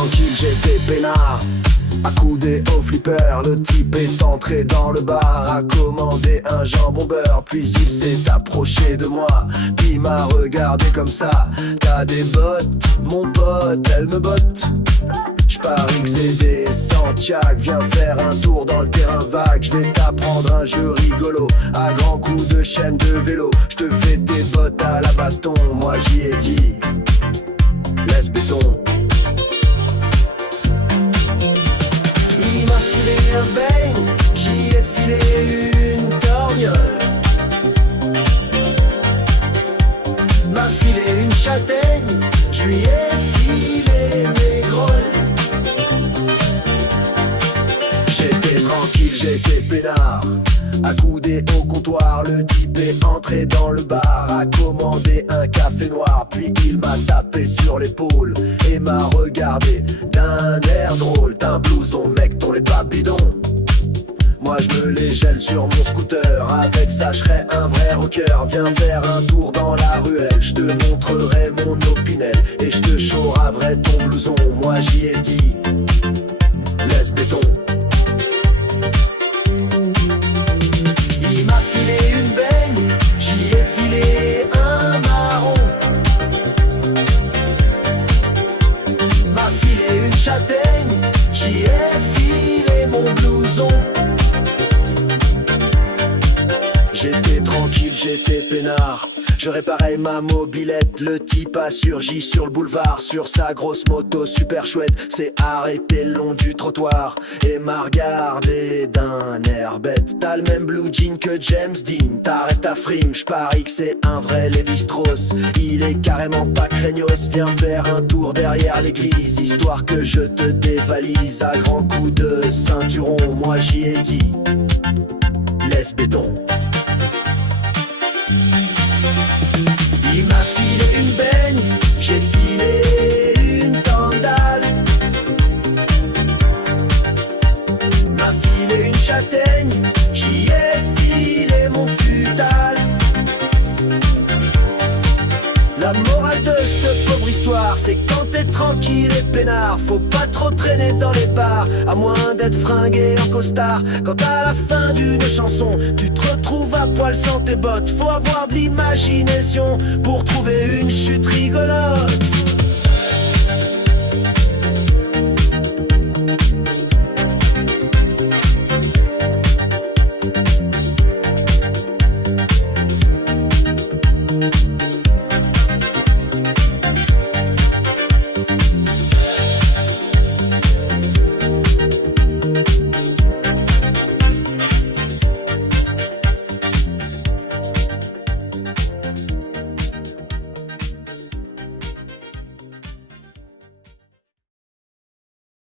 tranquille, j'étais peinard, accoudé au flipper. Le type est entré dans le bar, a commandé un jambon beurre. Puis il s'est approché de moi, puis m'a regardé comme ça. T'as des bottes, mon pote, elle me botte. J'parie que c'est des Santiago, viens faire un tour dans le terrain vague. J'vais t'apprendre un jeu rigolo, à grands coups de chaîne de vélo. J'te fais tes bottes à la baston, moi j'y ai dit, laisse béton. Il m'a filé un beigne, j'y ai filé une torgnole. M'a filé une châtaigne, j'lui ai filé mes grolles. J'étais tranquille, j'étais peinard, accoudé au comptoir. Le type est entré dans le bar, a commandé un café noir. Puis il m'a tapé sur l'épaule et m'a regardé d'un air drôle. T'as un blouson mec, ton les pas bidon. Moi je me les gèle sur mon scooter, avec ça je serais un vrai rocker. Viens faire un tour dans la ruelle, je te montrerai mon opinel et je te chouraverai ton blouson. Moi j'y ai dit, laisse béton. Il m'a filé une beigne, j'y ai filé un marron. M'a filé une châtaigne, j'y ai filé mon blouson. J'étais tranquille, j'étais peinard, je réparais ma mobilette. Le type a surgi sur le boulevard, sur sa grosse moto super chouette. S'est arrêté le long du trottoir et m'a regardé d'un air bête. T'as le même blue jean que James Dean, t'arrêtes ta frime, j'parie que c'est un vrai Lévi-Strauss. Il est carrément pas craignos, viens faire un tour derrière l'église, histoire que je te dévalise à grands coups de ceinturon. Moi j'y ai dit, laisse béton. Il m'a filé une beigne, j'ai filé une tandale. M'a filé une châtaigne, j'y ai filé mon futal. La morale de cette pauvre histoire, c'est quand t'es tranquille et peinard, faut pas trop traîner dans les bars, à moins d'être fringué en costard. Quand à la fin d'une chanson, tu te retrouves à poil sans tes bottes, faut avoir de l'imagination pour trouver une chute rigolote.